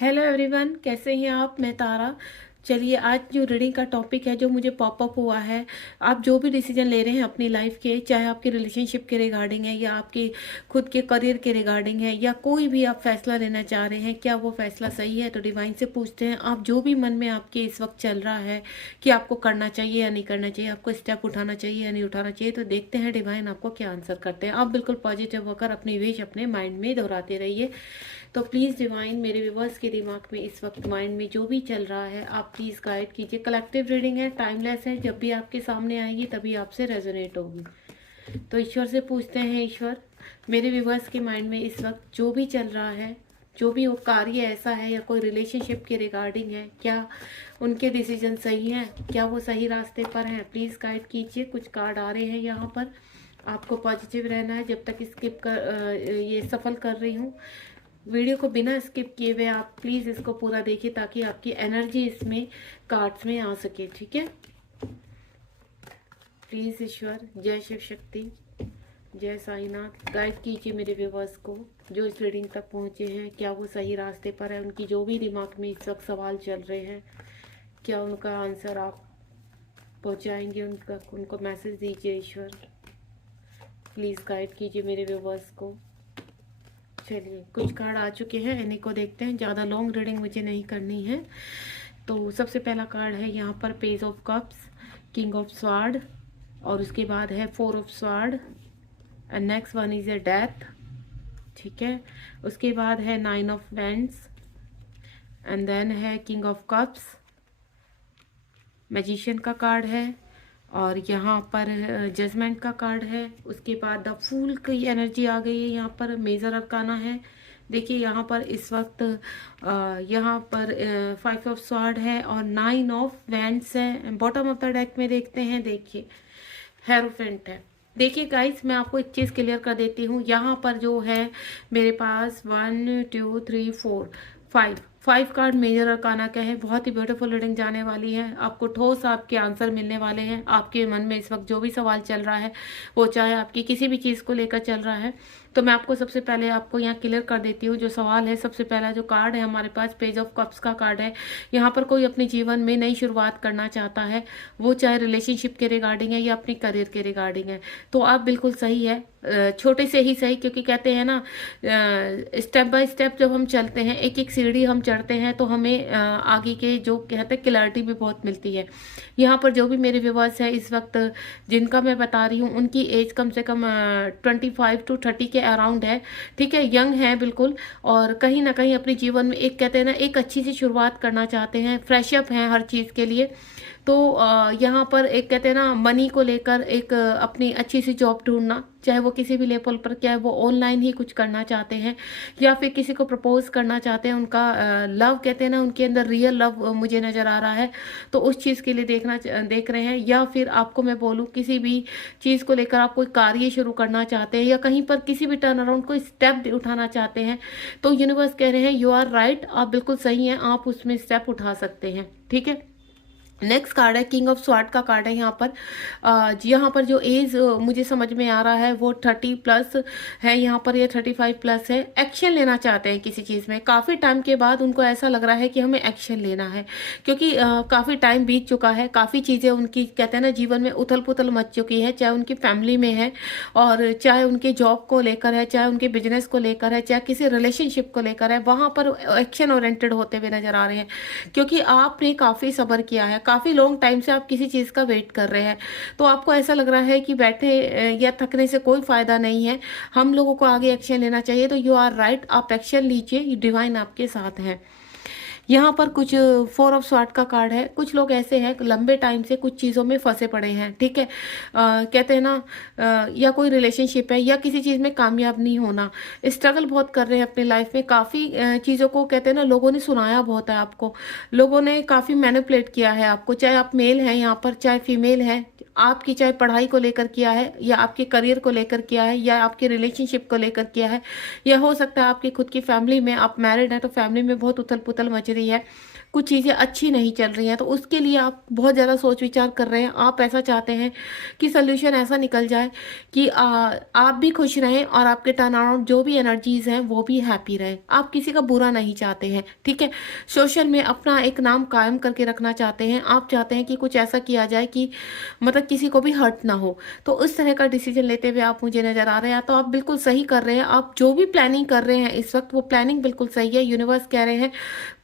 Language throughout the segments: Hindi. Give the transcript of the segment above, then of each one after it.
हेलो एवरीवन, कैसे हैं आप। मैं तारा। चलिए, आज जो रीडिंग का टॉपिक है जो मुझे पॉप अप हुआ है, आप जो भी डिसीजन ले रहे हैं अपनी लाइफ के, चाहे आपकी रिलेशनशिप के रिगार्डिंग है या आपके खुद के करियर के रिगार्डिंग है या कोई भी आप फैसला लेना चाह रहे हैं, क्या वो फैसला सही है। तो डिवाइन से पूछते हैं, आप जो भी मन में आपके इस वक्त चल रहा है कि आपको करना चाहिए या नहीं करना चाहिए, आपको स्टेप उठाना चाहिए या नहीं उठाना चाहिए, तो देखते हैं डिवाइन आपको क्या आंसर करते हैं। आप बिल्कुल पॉजिटिव होकर अपनी विश अपने माइंड में दोहराते रहिए। तो प्लीज़ डिवाइन, मेरे व्यूवर्स के दिमाग में इस वक्त माइंड में जो भी चल रहा है आप प्लीज़ गाइड कीजिए। कलेक्टिव रीडिंग है, टाइमलेस है, जब भी आपके सामने आएगी तभी आपसे रेजोनेट होगी। तो ईश्वर से पूछते हैं, ईश्वर मेरे व्यूवर्स के माइंड में इस वक्त जो भी चल रहा है, जो भी वो कार्य ऐसा है या कोई रिलेशनशिप के रिगार्डिंग है, क्या उनके डिसीजन सही हैं, क्या वो सही रास्ते पर हैं, प्लीज़ गाइड कीजिए। कुछ कार्ड आ रहे हैं यहाँ पर, आपको पॉजिटिव रहना है जब तक स्किप कर ये सफल कर रही हूँ। वीडियो को बिना स्किप किए हुए आप प्लीज़ इसको पूरा देखिए ताकि आपकी एनर्जी इसमें कार्ड्स में आ सके, ठीक है। प्लीज़ ईश्वर, जय शिव शक्ति, जय साईनाथ, गाइड कीजिए मेरे व्यूवर्स को जो इस रीडिंग तक पहुँचे हैं, क्या वो सही रास्ते पर है, उनकी जो भी दिमाग में इस वक्त सवाल चल रहे हैं, क्या उनका आंसर आप पहुँचाएंगे, उनको मैसेज दीजिए ईश्वर। प्लीज़ गाइड कीजिए मेरे व्यूवर्स को। चलिए, कुछ कार्ड आ चुके हैं, इन्हीं को देखते हैं। ज़्यादा लॉन्ग रीडिंग मुझे नहीं करनी है। तो सबसे पहला कार्ड है यहाँ पर page of cups, king of sword, और उसके बाद है four of sword, and next one is a death, ठीक है। उसके बाद है nine of wands, and then है किंग ऑफ कप्स, मैजिशियन का कार्ड है, और यहाँ पर जजमेंट का कार्ड है। उसके बाद द फूल की एनर्जी आ गई है, यहाँ पर मेजर अरकाना है। देखिए यहाँ पर इस वक्त यहाँ पर फाइव ऑफ स्वॉर्ड है और नाइन ऑफ वैंड्स है। बॉटम ऑफ द डेक में देखते हैं, देखिए हेरोफेंट है। देखिए गाइस, मैं आपको एक चीज़ क्लियर कर देती हूँ। यहाँ पर जो है मेरे पास 1 2 3 4 5 कार्ड मेजर अरकाना का है। बहुत ही ब्यूटीफुल रीडिंग जाने वाली है, आपको ठोस आपके आंसर मिलने वाले हैं। आपके मन में इस वक्त जो भी सवाल चल रहा है, वो चाहे आपकी किसी भी चीज़ को लेकर चल रहा है, तो मैं आपको सबसे पहले आपको यहाँ क्लियर कर देती हूँ जो सवाल है। सबसे पहला जो कार्ड है हमारे पास पेज ऑफ कप्स का कार्ड है। यहाँ पर कोई अपने जीवन में नई शुरुआत करना चाहता है, वो चाहे रिलेशनशिप के रिगार्डिंग है या अपनी करियर के रिगार्डिंग है। तो आप बिल्कुल सही है, छोटे से ही सही, क्योंकि कहते हैं ना स्टेप बाय स्टेप जब हम चलते हैं, एक एक सीढ़ी हम चढ़ते हैं, तो हमें आगे के जो कहते हैं क्लैरिटी भी बहुत मिलती है। यहाँ पर जो भी मेरे व्यूवर्स हैं इस वक्त जिनका मैं बता रही हूँ, उनकी एज कम से कम 25 to 30 के अराउंड है, ठीक है, यंग है बिल्कुल। और कहीं ना कहीं अपने जीवन में एक कहते हैं ना एक अच्छी सी शुरुआत करना चाहते हैं, फ्रेशअप हैं हर चीज़ के लिए। तो यहाँ पर एक कहते हैं ना मनी को लेकर एक अपनी अच्छी सी जॉब ढूंढना, चाहे वो किसी भी लेवल पर, क्या है वो ऑनलाइन ही कुछ करना चाहते हैं या फिर किसी को प्रपोज करना चाहते हैं। उनका लव कहते हैं ना, उनके अंदर रियल लव मुझे नज़र आ रहा है, तो उस चीज़ के लिए देख रहे हैं। या फिर आपको मैं बोलूँ किसी भी चीज़ को लेकर आप कोई कार्य शुरू करना चाहते हैं या कहीं पर किसी भी टर्न अराउंड कोई स्टेप उठाना चाहते हैं, तो यूनिवर्स कह रहे हैं यू आर राइट, आप बिल्कुल सही हैं, आप उसमें स्टेप उठा सकते हैं, ठीक है। नेक्स्ट कार्ड है किंग ऑफ स्वॉर्ड का कार्ड है। यहाँ पर यहाँ पर जो एज मुझे समझ में आ रहा है वो 30 प्लस है, यहाँ पर ये 35 प्लस है। एक्शन लेना चाहते हैं किसी चीज़ में, काफ़ी टाइम के बाद उनको ऐसा लग रहा है कि हमें एक्शन लेना है, क्योंकि काफ़ी टाइम बीत चुका है, काफ़ी चीज़ें उनकी कहते हैं ना जीवन में उथल पुथल मच चुकी है, चाहे उनकी फैमिली में है और चाहे उनके जॉब को लेकर है, चाहे उनके बिजनेस को लेकर है, चाहे किसी रिलेशनशिप को लेकर है। वहाँ पर एक्शन ओरिएंटेड होते हुए नजर आ रहे हैं, क्योंकि आपने काफ़ी सब्र किया है, काफ़ी लॉन्ग टाइम से आप किसी चीज़ का वेट कर रहे हैं, तो आपको ऐसा लग रहा है कि बैठे या थकने से कोई फ़ायदा नहीं है, हम लोगों को आगे एक्शन लेना चाहिए। तो यू आर राइट, आप एक्शन लीजिए, डिवाइन आपके साथ है। यहाँ पर कुछ फोर ऑफ स्वॉर्ड का कार्ड है। कुछ लोग ऐसे हैं लंबे टाइम से कुछ चीज़ों में फंसे पड़े हैं, ठीक है। कहते हैं ना या कोई रिलेशनशिप है या किसी चीज़ में कामयाब नहीं होना, स्ट्रगल बहुत कर रहे हैं अपनी लाइफ में। काफ़ी चीज़ों को कहते हैं ना लोगों ने सुनाया बहुत है आपको, लोगों ने काफ़ी मैनिपुलेट किया है आपको, चाहे आप मेल हैं यहाँ पर चाहे फीमेल हैं, आपकी चाहे पढ़ाई को लेकर किया है या आपके करियर को लेकर किया है या आपके रिलेशनशिप को लेकर किया है, या हो सकता है आपकी खुद की फैमिली में, आप मैरिड हैं तो फैमिली में बहुत उथल पुथल मच रही है। कुछ चीज़ें अच्छी नहीं चल रही हैं, तो उसके लिए आप बहुत ज़्यादा सोच विचार कर रहे हैं। आप ऐसा चाहते हैं कि सोल्यूशन ऐसा निकल जाए कि आप भी खुश रहें और आपके टर्न अराउंड जो भी एनर्जीज हैं वो भी हैप्पी रहे। आप किसी का बुरा नहीं चाहते हैं, ठीक है। सोशल में अपना एक नाम कायम करके रखना चाहते हैं। आप चाहते हैं कि कुछ ऐसा किया जाए कि मतलब किसी को भी हर्ट ना हो। तो उस तरह का डिसीजन लेते हुए आप मुझे नजर आ रहे हैं। तो आप बिल्कुल सही कर रहे हैं। आप जो भी प्लानिंग कर रहे हैं इस वक्त, वो प्लानिंग बिल्कुल सही है। यूनिवर्स कह रहे हैं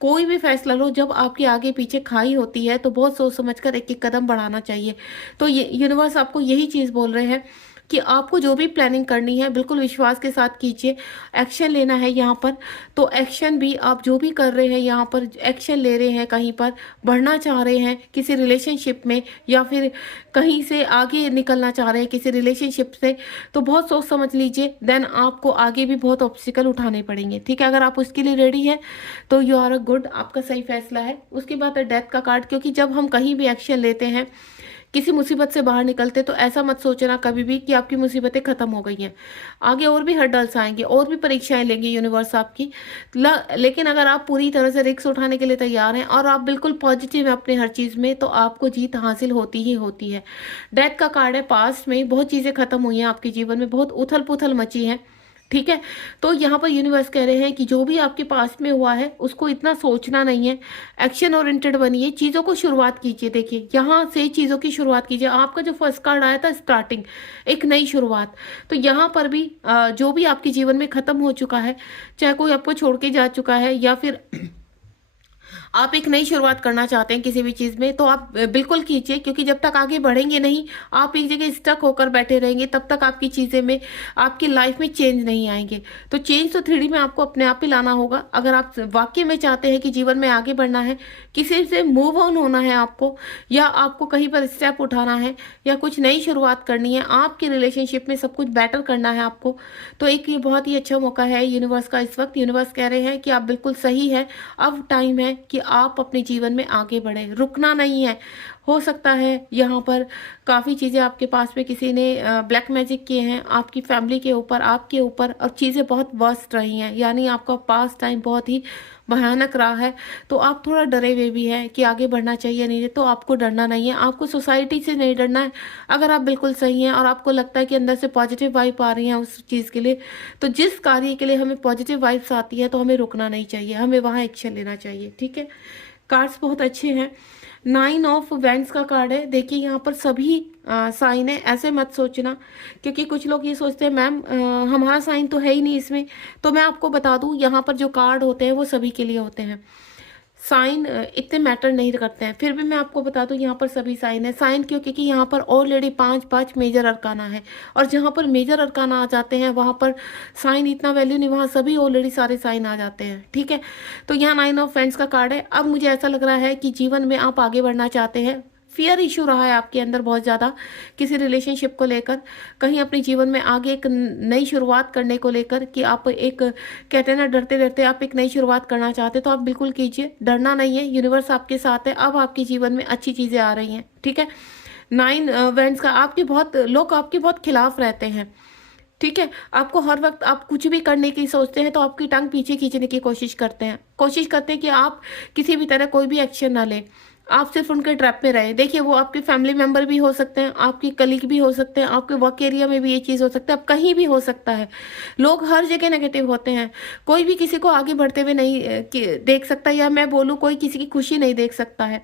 कोई भी फैसला लो, जब आपके आगे पीछे खाई होती है तो बहुत सोच समझ कर एक एक कदम बढ़ाना चाहिए। तो ये यूनिवर्स आपको यही चीज़ बोल रहे हैं कि आपको जो भी प्लानिंग करनी है बिल्कुल विश्वास के साथ कीजिए। एक्शन लेना है यहाँ पर, तो एक्शन भी आप जो भी कर रहे हैं यहाँ पर, एक्शन ले रहे हैं, कहीं पर बढ़ना चाह रहे हैं किसी रिलेशनशिप में, या फिर कहीं से आगे निकलना चाह रहे हैं किसी रिलेशनशिप से, तो बहुत सोच समझ लीजिए। देन आपको आगे भी बहुत ऑब्स्टिकल उठाने पड़ेंगे, ठीक है। अगर आप उसके लिए रेडी है तो यू आर अ गुड, आपका सही फैसला है। उसके बाद डेथ का कार्ड, क्योंकि जब हम कहीं भी एक्शन लेते हैं, किसी मुसीबत से बाहर निकलते, तो ऐसा मत सोचना कभी भी कि आपकी मुसीबतें खत्म हो गई हैं। आगे और भी हर्डल्स आएंगे, और भी परीक्षाएं लेंगे यूनिवर्स आपकी। लेकिन अगर आप पूरी तरह से रिस्क उठाने के लिए तैयार हैं और आप बिल्कुल पॉजिटिव हैं अपने हर चीज़ में, तो आपको जीत हासिल होती ही होती है। डेथ का कार्ड है, पास्ट में बहुत चीज़ें खत्म हुई हैं आपके जीवन में, बहुत उथल पुथल मची है, ठीक है। तो यहाँ पर यूनिवर्स कह रहे हैं कि जो भी आपके पास में हुआ है उसको इतना सोचना नहीं है, एक्शन ओरिएंटेड बनिए, चीज़ों को शुरुआत कीजिए। देखिए यहाँ से चीज़ों की शुरुआत कीजिए। आपका जो फर्स्ट कार्ड आया था स्टार्टिंग, एक नई शुरुआत, तो यहाँ पर भी जो भी आपके जीवन में ख़त्म हो चुका है, चाहे कोई आपको छोड़ के जा चुका है या फिर आप एक नई शुरुआत करना चाहते हैं किसी भी चीज़ में, तो आप बिल्कुल कीजिए। क्योंकि जब तक आगे बढ़ेंगे नहीं, आप एक जगह स्टक होकर बैठे रहेंगे, तब तक आपकी चीज़ें में, आपकी लाइफ में चेंज नहीं आएंगे। तो चेंज तो 3D में आपको अपने आप ही लाना होगा। अगर आप वाकई में चाहते हैं कि जीवन में आगे बढ़ना है, किसी से मूव ऑन होना है आपको, या आपको कहीं पर स्टेप उठाना है, या कुछ नई शुरुआत करनी है, आपके रिलेशनशिप में सब कुछ बेटर करना है आपको, तो एक ये बहुत ही अच्छा मौका है यूनिवर्स का इस वक्त। यूनिवर्स कह रहे हैं कि आप बिल्कुल सही है, अब टाइम है कि आप अपने जीवन में आगे बढ़े, रुकना नहीं है। हो सकता है यहाँ पर काफ़ी चीज़ें आपके पास में किसी ने ब्लैक मैजिक किए हैं आपकी फैमिली के ऊपर, आपके ऊपर, और चीज़ें बहुत वर्स्ट रही हैं, यानी आपका पास टाइम बहुत ही भयानक रहा है। तो आप थोड़ा डरे हुए भी हैं कि आगे बढ़ना चाहिए नहीं, तो आपको डरना नहीं है, आपको सोसाइटी से नहीं डरना है। अगर आप बिल्कुल सही हैं और आपको लगता है कि अंदर से पॉजिटिव वाइब आ रही हैं उस चीज़ के लिए, तो जिस कार्य के लिए हमें पॉजिटिव वाइब्स आती है, तो हमें रुकना नहीं चाहिए, हमें वहाँ एक्शन लेना चाहिए, ठीक है। कार्ड्स बहुत अच्छे हैं। 9 ऑफ वैंड्स का कार्ड है। देखिए यहाँ पर सभी साइन है, ऐसे मत सोचना, क्योंकि कुछ लोग ये सोचते हैं मैम हमारा साइन तो है ही नहीं इसमें। तो मैं आपको बता दूं, यहाँ पर जो कार्ड होते हैं वो सभी के लिए होते हैं। साइन इतने मैटर नहीं करते हैं, फिर भी मैं आपको बता दूं यहाँ पर सभी साइन है। साइन क्यों? क्योंकि यहाँ पर ऑलरेडी 5 मेजर अरकाना है, और जहाँ पर मेजर अरकाना आ जाते हैं वहाँ पर साइन इतना वैल्यू नहीं, वहाँ सभी ऑलरेडी सारे साइन आ जाते हैं, ठीक है। तो यहाँ 9 ऑफ फ्रेंड्स का कार्ड है। अब मुझे ऐसा लग रहा है कि जीवन में आप आगे बढ़ना चाहते हैं। फियर इशू रहा है आपके अंदर बहुत ज़्यादा किसी रिलेशनशिप को लेकर, कहीं अपने जीवन में आगे एक नई शुरुआत करने को लेकर, कि आप एक कहते हैं ना डरते डरते आप एक नई शुरुआत करना चाहते, तो आप बिल्कुल कीजिए, डरना नहीं है, यूनिवर्स आपके साथ है। अब आपके जीवन में अच्छी चीज़ें आ रही हैं, ठीक है। 9 वेंट्स का, आपके बहुत लोग आपके बहुत खिलाफ रहते हैं, ठीक है। आपको हर वक्त आप कुछ भी करने की सोचते हैं तो आपकी टांग पीछे खींचने की कोशिश करते हैं कि आप किसी भी तरह कोई भी एक्शन ना लें, आप सिर्फ उनके ट्रैप में रहे। देखिए वो आपके फैमिली मेंबर भी हो सकते हैं, आपकी कलीग भी हो सकते हैं, आपके वर्क एरिया में भी ये चीज़ हो सकता है, अब कहीं भी हो सकता है। लोग हर जगह नेगेटिव होते हैं, कोई भी किसी को आगे बढ़ते हुए नहीं देख सकता, या मैं बोलूँ कोई किसी की खुशी नहीं देख सकता है।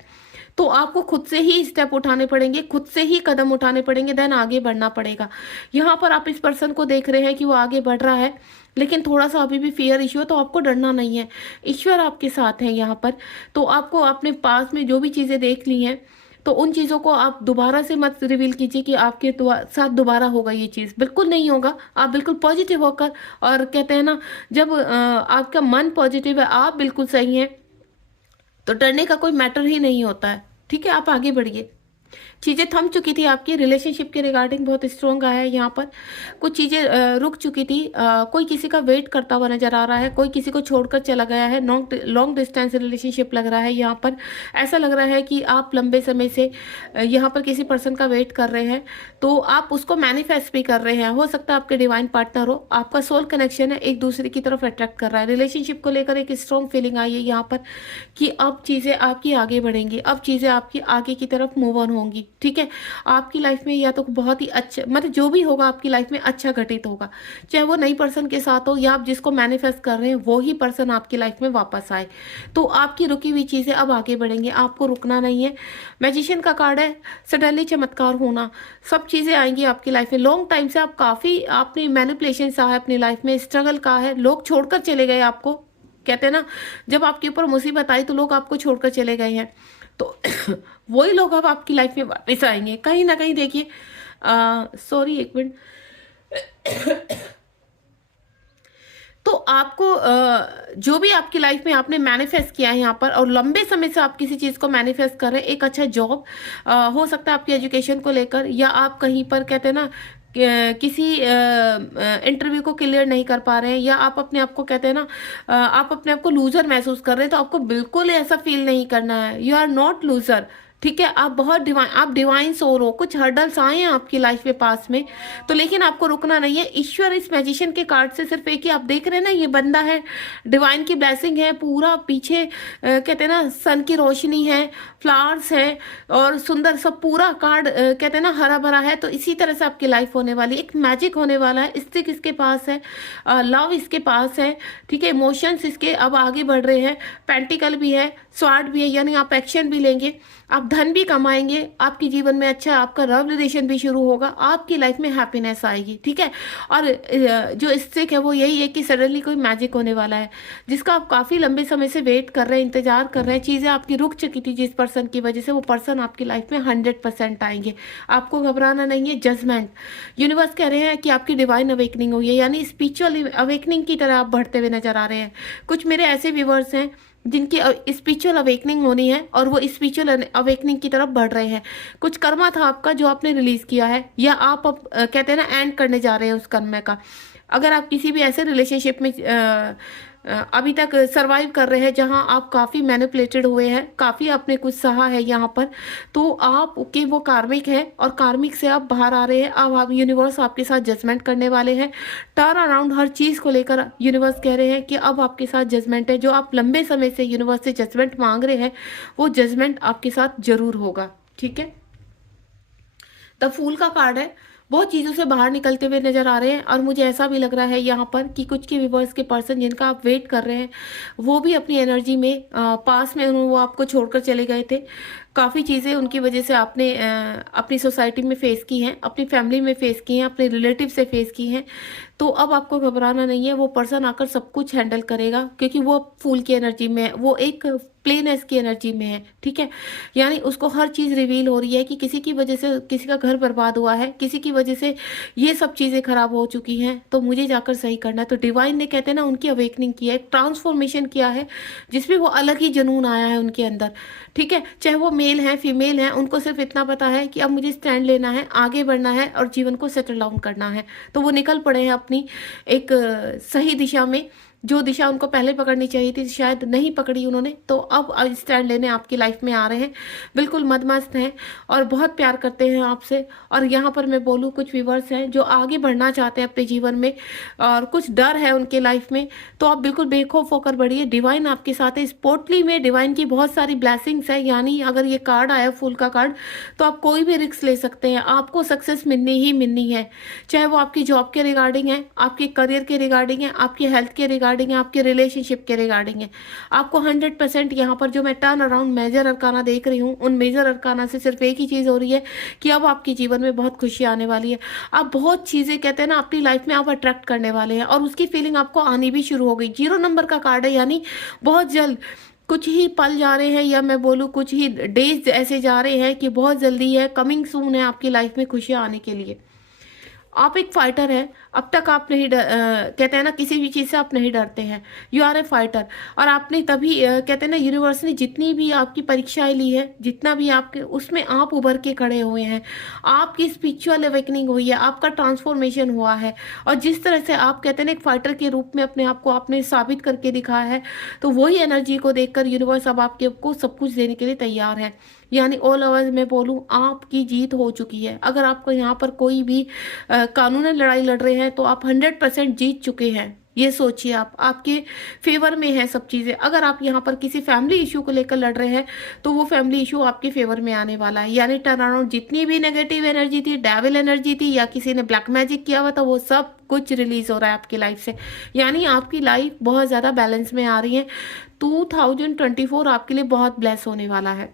तो आपको खुद से ही स्टेप उठाने पड़ेंगे, खुद से ही कदम उठाने पड़ेंगे, देन आगे बढ़ना पड़ेगा। यहाँ पर आप इस पर्सन को देख रहे हैं कि वो आगे बढ़ रहा है, लेकिन थोड़ा सा अभी भी फियर इश्यू है, तो आपको डरना नहीं है, ईश्वर आपके साथ है यहाँ पर। तो आपको अपने पास में जो भी चीज़ें देख ली हैं, तो उन चीज़ों को आप दोबारा से मत रिवील कीजिए कि आपके साथ दोबारा होगा ये चीज़, बिल्कुल नहीं होगा। आप बिल्कुल पॉजिटिव होकर, और कहते हैं ना जब आपका मन पॉजिटिव है, आप बिल्कुल सही हैं, तो डरने का कोई मैटर ही नहीं होता है, ठीक है। आप आगे बढ़िए। चीज़ें थम चुकी थी आपकी रिलेशनशिप के रिगार्डिंग, बहुत स्ट्रॉन्ग आया है यहाँ पर। कुछ चीज़ें रुक चुकी थी, कोई किसी का वेट करता हुआ नजर आ रहा है, कोई किसी को छोड़कर चला गया है, लॉन्ग डिस्टेंस रिलेशनशिप लग रहा है यहाँ पर। ऐसा लग रहा है कि आप लंबे समय से यहाँ पर किसी पर्सन का वेट कर रहे हैं, तो आप उसको मैनिफेस्ट भी कर रहे हैं। हो सकता है आपके डिवाइन पार्टनर हो, आपका सोल कनेक्शन है, एक दूसरे की तरफ अट्रैक्ट कर रहा है। रिलेशनशिप को लेकर एक स्ट्रॉन्ग फीलिंग आई है यहाँ पर कि अब चीज़ें आपकी आगे बढ़ेंगी, अब चीज़ें आपकी आगे की तरफ मूव ऑन होंगी। ठीक है, आपकी लाइफ में या तो बहुत ही अच्छा, मतलब जो भी होगा आपकी लाइफ में अच्छा घटित होगा, चाहे वो नई पर्सन के साथ हो या आप जिसको मैनिफेस्ट कर रहे हैं वो ही पर्सन आपकी लाइफ में वापस आए। तो आपकी रुकी हुई चीज़ें अब आगे बढ़ेंगी, आपको रुकना नहीं है। मैजिशियन का कार्ड है, सडनली चमत्कार होना, सब चीज़ें आएंगी आपकी लाइफ में। लॉन्ग टाइम से आप काफ़ी आपने मैनिपुलेशन सहा है अपनी लाइफ में, स्ट्रगल कहा है, लोग छोड़कर चले गए आपको। कहते हैं ना, जब आपके ऊपर मुसीबत आई तो लोग आपको छोड़कर चले गए हैं, तो वही लोग अब आपकी लाइफ में वापस आएंगे कहीं ना कहीं। देखिए, सॉरी एक मिनट। तो आपको जो भी आपकी लाइफ में आपने मैनिफेस्ट किया है यहाँ पर, और लंबे समय से आप किसी चीज़ को मैनिफेस्ट कर रहे हैं, एक अच्छा जॉब हो सकता है आपकी एजुकेशन को लेकर, या आप कहीं पर कहते हैं ना किसी इंटरव्यू को क्लियर नहीं कर पा रहे हैं, या आप अपने आप को कहते हैं ना आप अपने आप को लूजर महसूस कर रहे हैं, तो आपको बिल्कुल ऐसा फील नहीं करना है। You are not loser. ठीक है, आप बहुत डिवाइन, आप डिवाइन सोल हो। कुछ हर्डल्स आए हैं आपकी लाइफ में पास में, तो लेकिन आपको रुकना नहीं है। ईश्वर इस मैजिशियन के कार्ड से सिर्फ एक ही आप देख रहे हैं ना, ये बंदा है, डिवाइन की ब्लेसिंग है, पूरा पीछे कहते हैं ना सन की रोशनी है, फ्लावर्स है और सुंदर सब, पूरा कार्ड कहते हैं ना हरा भरा है। तो इसी तरह से आपकी लाइफ होने वाली, एक मैजिक होने वाला है। स्टिक इसके पास है, लव इसके पास है, ठीक है, इमोशंस इसके अब आगे बढ़ रहे हैं, पेंटिकल भी है, स्वार्ड भी है, यानी आप एक्शन भी लेंगे, आप धन भी कमाएंगे, आपके जीवन में अच्छा आपका लव रिलेशन भी शुरू होगा, आपकी लाइफ में हैप्पीनेस आएगी। ठीक है, और जो स्टिक है वो यही है कि सडनली कोई मैजिक होने वाला है, जिसका आप काफ़ी लंबे समय से वेट कर रहे हैं, इंतजार कर रहे हैं। चीज़ें आपकी रुक चुकी थी जिस पर्सन की वजह से, वो पर्सन आपकी लाइफ में 100% आएंगे। आपको घबराना नहीं है। जजमेंट, यूनिवर्स कह रहे हैं कि आपकी डिवाइन अवेकनिंग हुई है, यानी स्पिरिचुअल अवेकनिंग की तरह आप बढ़ते हुए नजर आ रहे हैं। कुछ मेरे ऐसे व्यूवर्स हैं जिनकी स्पिरिचुअल अवेकनिंग होनी है और वो स्पिरिचुअल अवेकनिंग की तरफ बढ़ रहे हैं। कुछ कर्मा था आपका जो आपने रिलीज किया है, या आप अब कहते हैं ना एंड करने जा रहे हैं उस कर्म का। अगर आप किसी भी ऐसे रिलेशनशिप में अभी तक सरवाइव कर रहे हैं जहां आप काफ़ी मैनिपुलेटेड हुए हैं, काफ़ी आपने कुछ सहा है यहाँ पर, तो आप के वो कार्मिक है और कार्मिक से आप बाहर आ रहे हैं। अब आप यूनिवर्स आपके साथ जजमेंट करने वाले हैं। टर्न अराउंड हर चीज़ को लेकर यूनिवर्स कह रहे हैं कि अब आपके साथ जजमेंट है। जो आप लंबे समय से यूनिवर्स से जजमेंट मांग रहे हैं, वो जजमेंट आपके साथ जरूर होगा। ठीक है, द फूल का कार्ड है, बहुत चीज़ों से बाहर निकलते हुए नजर आ रहे हैं। और मुझे ऐसा भी लग रहा है यहाँ पर कि कुछ के व्यूवर्स के पर्सन जिनका आप वेट कर रहे हैं, वो भी अपनी एनर्जी में पास में वो आपको छोड़कर चले गए थे। काफ़ी चीज़ें उनकी वजह से आपने अपनी सोसाइटी में फेस की हैं, अपनी फैमिली में फेस की हैं, अपने रिलेटिव से फेस की हैं। तो अब आपको घबराना नहीं है, वो पर्सन आकर सब कुछ हैंडल करेगा, क्योंकि वो फूल की एनर्जी में है, वो एक प्लेनेस की एनर्जी में है। ठीक है, यानी उसको हर चीज़ रिवील हो रही है कि किसी की वजह से किसी का घर बर्बाद हुआ है, किसी की वजह से ये सब चीज़ें खराब हो चुकी हैं, तो मुझे जाकर सही करना है। तो डिवाइन ने कहते हैं ना उनकी अवेकनिंग किया है, एक ट्रांसफॉर्मेशन किया है, जिसमें वो अलग ही जुनून आया है उनके अंदर। ठीक है, चाहे वो मेल हैं फीमेल हैं, उनको सिर्फ इतना पता है कि अब मुझे स्टैंड लेना है, आगे बढ़ना है और जीवन को सेटल डाउन करना है। तो वो निकल पड़े हैं अपनी एक सही दिशा में। जो दिशा उनको पहले पकड़नी चाहिए थी शायद नहीं पकड़ी उन्होंने, तो अब स्टैंड लेने आपकी लाइफ में आ रहे हैं। बिल्कुल मदमस्त हैं और बहुत प्यार करते हैं आपसे। और यहाँ पर मैं बोलूँ, कुछ व्यूवर्स हैं जो आगे बढ़ना चाहते हैं अपने जीवन में और कुछ डर है उनके लाइफ में, तो आप बिल्कुल बेखौफ होकर बढ़िए। डिवाइन आपके साथ है। स्पोर्टली में डिवाइन की बहुत सारी ब्लेसिंग्स है, यानी अगर ये कार्ड आया फूल का कार्ड, तो आप कोई भी रिस्क ले सकते हैं, आपको सक्सेस मिलनी ही मिलनी है। चाहे वो आपकी जॉब के रिगार्डिंग है, आपके करियर के रिगार्डिंग है, आपकी हेल्थ के रिगार्डिंग है, आपके रिलेशनशिप के रिगार्डिंग है। आपको 100% यहाँ पर जो मैं टर्न अराउंड मेजर अरकाना देख रही हूँ, उन मेजर अरकाना से सिर्फ एक ही चीज़ हो रही है कि अब आपके जीवन में बहुत खुशी आने वाली है। आप बहुत चीज़ें कहते हैं ना अपनी लाइफ में आप अट्रैक्ट करने वाले हैं और उसकी फीलिंग आपको आनी भी शुरू हो गई। 0 नंबर का कार्ड है, यानी बहुत जल्द, कुछ ही पल जा रहे हैं, या मैं बोलूँ कुछ ही डेज ऐसे जा रहे हैं कि बहुत जल्दी है, कमिंग सून है आपकी लाइफ में खुशियाँ आने के लिए। आप एक फाइटर हैं। अब तक आप नहीं कहते हैं ना, किसी भी चीज़ से आप नहीं डरते हैं। You are a fighter. और आपने तभी कहते हैं ना, यूनिवर्स ने जितनी भी आपकी परीक्षाएं ली है, जितना भी आपके, उसमें आप उभर के खड़े हुए हैं। आपकी स्पिरिचुअल अवेकनिंग हुई है, आपका ट्रांसफॉर्मेशन हुआ है। और जिस तरह से आप कहते हैं ना, एक फाइटर के रूप में अपने आप को आपने साबित करके दिखाया है, तो वही एनर्जी को देखकर यूनिवर्स अब आपके को सब कुछ देने के लिए तैयार है। यानी ऑल ओवर मैं बोलूँ, आपकी जीत हो चुकी है। अगर आपको यहाँ पर कोई भी कानूनी लड़ाई लड़ रहे हैं, तो आप 100% जीत चुके हैं। ये सोचिए, आप आपके फेवर में है सब चीज़ें। अगर आप यहाँ पर किसी फैमिली इशू को लेकर लड़ रहे हैं, तो वो फैमिली इशू आपके फेवर में आने वाला है। यानी टर्न अराउंड, जितनी भी नेगेटिव एनर्जी थी, डेविल एनर्जी थी, या किसी ने ब्लैक मैजिक किया हुआ था, वो सब कुछ रिलीज हो रहा है आपकी लाइफ से। यानी आपकी लाइफ बहुत ज़्यादा बैलेंस में आ रही है। 2024 आपके लिए बहुत ब्लेस होने वाला है।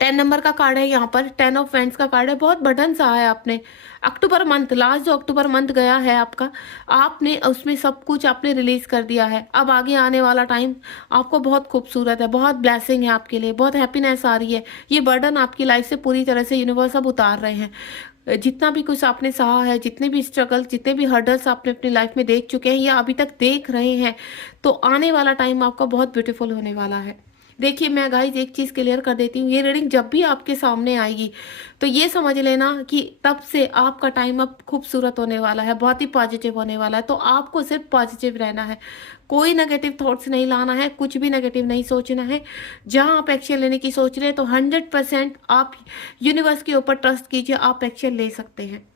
10 नंबर का कार्ड है यहाँ पर, 10 ऑफ फ्रेंड्स का कार्ड है। बहुत बर्डन सा है आपने। अक्टूबर मंथ, लास्ट जो अक्टूबर मंथ गया है आपका, आपने उसमें सब कुछ आपने रिलीज कर दिया है। अब आगे आने वाला टाइम आपको बहुत खूबसूरत है, बहुत ब्लेसिंग है आपके लिए, बहुत हैप्पीनेस आ रही है। ये बर्डन आपकी लाइफ से पूरी तरह से यूनिवर्स अब उतार रहे हैं। जितना भी कुछ आपने सहा है, जितने भी स्ट्रगल, जितने भी हर्डल्स आपने अपनी लाइफ में देख चुके हैं या अभी तक देख रहे हैं, तो आने वाला टाइम आपका बहुत ब्यूटीफुल होने वाला है। देखिए, मैं गाइज एक चीज़ क्लियर कर देती हूँ, ये रीडिंग जब भी आपके सामने आएगी, तो ये समझ लेना कि तब से आपका टाइम अब खूबसूरत होने वाला है, बहुत ही पॉजिटिव होने वाला है। तो आपको सिर्फ पॉजिटिव रहना है, कोई नेगेटिव थॉट्स नहीं लाना है, कुछ भी नेगेटिव नहीं सोचना है। जहाँ आप एक्शन लेने की सोच रहे हैं, तो 100% आप यूनिवर्स के ऊपर ट्रस्ट कीजिए, आप एक्शन ले सकते हैं।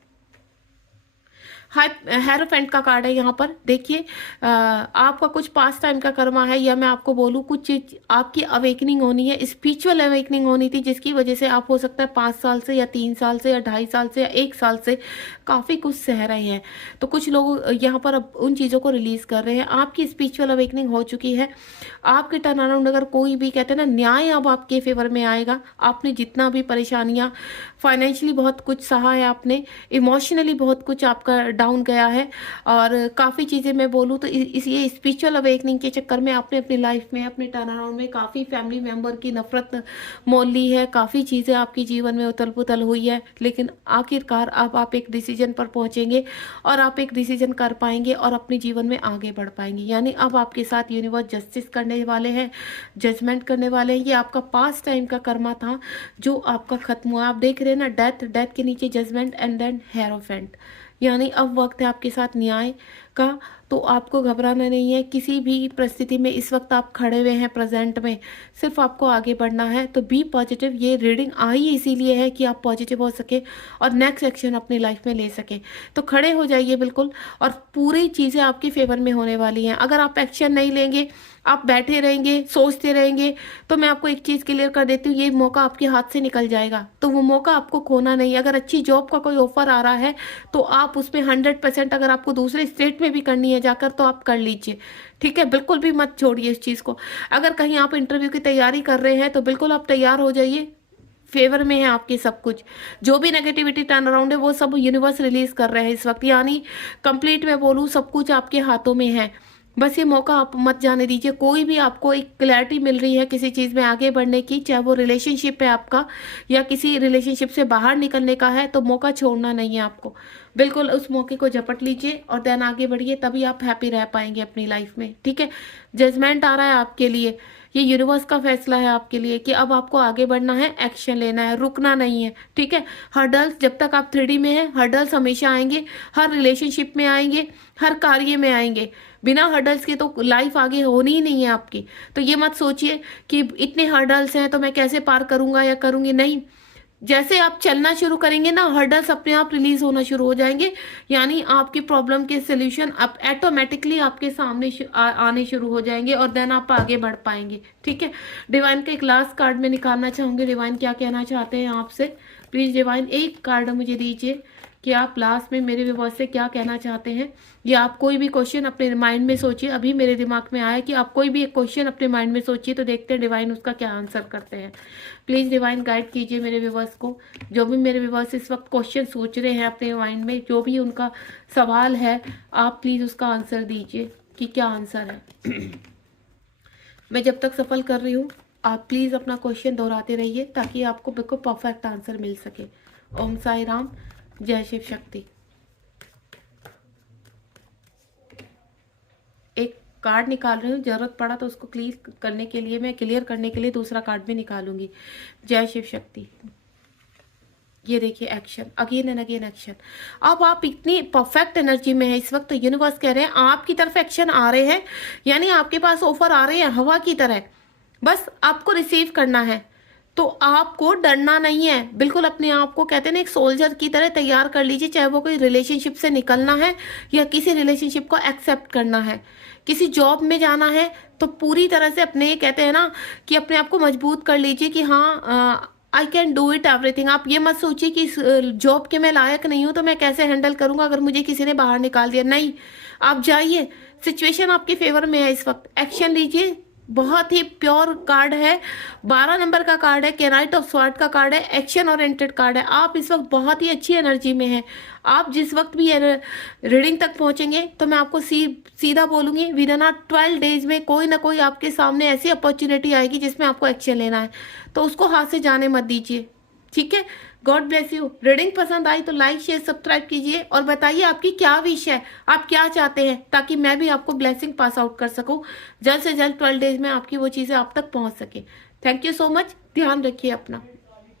हेरोफेंट का कार्ड है यहाँ पर। देखिए, आपका कुछ पास टाइम का कर्मा है, या मैं आपको बोलूँ कुछ चीज आपकी अवेकनिंग होनी है, स्पिरिचुअल अवेकनिंग होनी थी, जिसकी वजह से आप हो सकता है 5 साल से या 3 साल से या 2.5 साल से या 1 साल से काफ़ी कुछ सह रहे हैं। तो कुछ लोग यहाँ पर अब उन चीज़ों को रिलीज कर रहे हैं। आपकी स्पिरिचुअल अवेकनिंग हो चुकी है। आपके टर्न अराउंड, अगर कोई भी कहते हैं ना, न्याय अब आपके फेवर में आएगा। आपने जितना भी परेशानियाँ, फाइनेंशियली बहुत कुछ सहा है आपने, इमोशनली बहुत कुछ आपका डाउन गया है, और काफ़ी चीज़ें मैं बोलूँ तो इस ये स्पिरिचुअल अवेकनिंग के चक्कर में आपने अपनी लाइफ में, अपने टर्न अराउंड में काफ़ी फैमिली मेम्बर की नफरत मोल ली है, काफ़ी चीज़ें आपकी जीवन में उथल पुथल हुई है। लेकिन आखिरकार अब आप एक डिसीजन पर पहुँचेंगे, और आप एक डिसीजन कर पाएंगे, और अपने जीवन में आगे बढ़ पाएंगे। यानी अब आपके साथ यूनिवर्स जस्टिस करने वाले हैं, जजमेंट करने वाले हैं। ये आपका पास्ट टाइम का कर्मा था जो आपका खत्म हुआ। आप देख रहे हैं ना, डेथ, डेथ के नीचे जजमेंट, एंड देन हेरोफेंट। यानी अब वक्त है आपके साथ न्याय का। तो आपको घबराना नहीं है किसी भी परिस्थिति में। इस वक्त आप खड़े हुए हैं प्रेजेंट में, सिर्फ आपको आगे बढ़ना है। तो बी पॉजिटिव। ये रीडिंग आई इसीलिए है कि आप पॉजिटिव हो सके और नेक्स्ट एक्शन अपनी लाइफ में ले सके। तो खड़े हो जाइए बिल्कुल, और पूरी चीज़ें आपके फेवर में होने वाली हैं। अगर आप एक्शन नहीं लेंगे, आप बैठे रहेंगे, सोचते रहेंगे, तो मैं आपको एक चीज़ क्लियर कर देती हूँ, ये मौका आपके हाथ से निकल जाएगा। तो वो मौका आपको खोना नहीं है। अगर अच्छी जॉब का कोई ऑफर आ रहा है, तो आप उसमें 100%, अगर आपको दूसरे स्टेट में भी करनी है जाकर, तो आप कर लीजिए। ठीक है, बिल्कुल भी मत छोड़िए इस चीज़ को। अगर कहीं आप इंटरव्यू की तैयारी कर रहे हैं, तो बिल्कुल आप तैयार हो जाइए, फेवर में है आपके सब कुछ। जो भी नेगेटिविटी टर्न अराउंड है, वो सब यूनिवर्स रिलीज कर रहे हैं इस वक्त। यानी कंप्लीट मैं बोलूँ, सब कुछ आपके हाथों में है। बस ये मौका आप मत जाने दीजिए। कोई भी आपको एक क्लैरिटी मिल रही है किसी चीज़ में आगे बढ़ने की, चाहे वो रिलेशनशिप है आपका, या किसी रिलेशनशिप से बाहर निकलने का है, तो मौका छोड़ना नहीं है आपको। बिल्कुल उस मौके को झपट लीजिए और देन आगे बढ़िए, तभी आप हैप्पी रह पाएंगे अपनी लाइफ में। ठीक है, जजमेंट आ रहा है आपके लिए, ये यूनिवर्स का फैसला है आपके लिए कि अब आपको आगे बढ़ना है, एक्शन लेना है, रुकना नहीं है। ठीक है, हर्डल्स, जब तक आप 3D में हैं, हर्डल्स हमेशा आएंगे, हर रिलेशनशिप में आएंगे, हर कार्य में आएंगे। बिना हर्डल्स के तो लाइफ आगे होनी ही नहीं है आपकी। तो ये मत सोचिए कि इतने हर्डल्स हैं तो मैं कैसे पार करूंगा या करूंगी, नहीं। जैसे आप चलना शुरू करेंगे ना, हर्डल्स अपने आप रिलीज होना शुरू हो जाएंगे। यानी आपकी प्रॉब्लम के सोल्यूशन आप ऑटोमेटिकली आपके सामने आने शुरू हो जाएंगे, और देन आप आगे बढ़ पाएंगे। ठीक है, डिवाइन का एक लास्ट कार्ड में निकालना चाहूंगी। डिवाइन क्या कहना चाहते हैं आपसे? प्लीज डिवाइन एक कार्ड मुझे दीजिए कि आप लास्ट में मेरे व्यूअर्स से क्या कहना चाहते हैं। या आप कोई भी क्वेश्चन अपने माइंड में सोचिए। अभी मेरे दिमाग में आया कि आप कोई भी एक क्वेश्चन अपने माइंड में सोचिए, तो देखते हैं डिवाइन उसका क्या आंसर करते हैं। प्लीज़ डिवाइन गाइड कीजिए मेरे व्यूअर्स को। जो भी मेरे व्यूअर्स इस वक्त क्वेश्चन सोच रहे हैं अपने माइंड में, जो भी उनका सवाल है, आप प्लीज़ उसका आंसर दीजिए कि क्या आंसर है। मैं जब तक सफल कर रही हूँ, आप प्लीज़ अपना क्वेश्चन दोहराते रहिए, ताकि आपको बिल्कुल परफेक्ट आंसर मिल सके। ओम साई राम। जय शिव शक्ति। एक कार्ड निकाल रही हूँ, जरूरत पड़ा तो उसको क्लियर करने के लिए, मैं क्लियर करने के लिए दूसरा कार्ड भी निकालूंगी। जय शिव शक्ति। ये देखिए action, again and again action. अब आप इतनी परफेक्ट एनर्जी में है इस वक्त, तो यूनिवर्स कह रहे हैं आपकी तरफ एक्शन आ रहे हैं, यानी आपके पास ऑफर आ रहे हैं हवा की तरह, बस आपको रिसीव करना है। तो आपको डरना नहीं है, बिल्कुल अपने आप को कहते हैं ना एक सोल्जर की तरह तैयार कर लीजिए, चाहे वो कोई रिलेशनशिप से निकलना है या किसी रिलेशनशिप को एक्सेप्ट करना है, किसी जॉब में जाना है, तो पूरी तरह से अपने कहते हैं ना कि अपने आप को मजबूत कर लीजिए कि हाँ I can do it everything. आप ये मत सोचिए कि इस जॉब के मैं लायक नहीं हूँ तो मैं कैसे हैंडल करूंगा अगर मुझे किसी ने बाहर निकाल दिया। नहीं, आप जाइए, सिचुएशन आपके फेवर में है इस वक्त, एक्शन लीजिए। बहुत ही प्योर कार्ड है, 12 नंबर का कार्ड है, नाइट ऑफ स्वॉर्ड का कार्ड है, एक्शन ओरिएंटेड कार्ड है। आप इस वक्त बहुत ही अच्छी एनर्जी में हैं। आप जिस वक्त भी रीडिंग तक पहुंचेंगे तो मैं आपको सीधा बोलूंगी, विद इन 12 डेज में कोई ना कोई आपके सामने ऐसी अपॉर्चुनिटी आएगी जिसमें आपको एक्शन लेना है, तो उसको हाथ से जाने मत दीजिए। ठीक है, गॉड ब्लेस यू। रीडिंग पसंद आई तो लाइक शेयर सब्सक्राइब कीजिए और बताइए आपकी क्या विश है, आप क्या चाहते हैं, ताकि मैं भी आपको ब्लेसिंग पास आउट कर सकूं, जल्द से जल्द 12 डेज में आपकी वो चीज़ें आप तक पहुंच सके। थैंक यू सो मच, ध्यान रखिए अपना।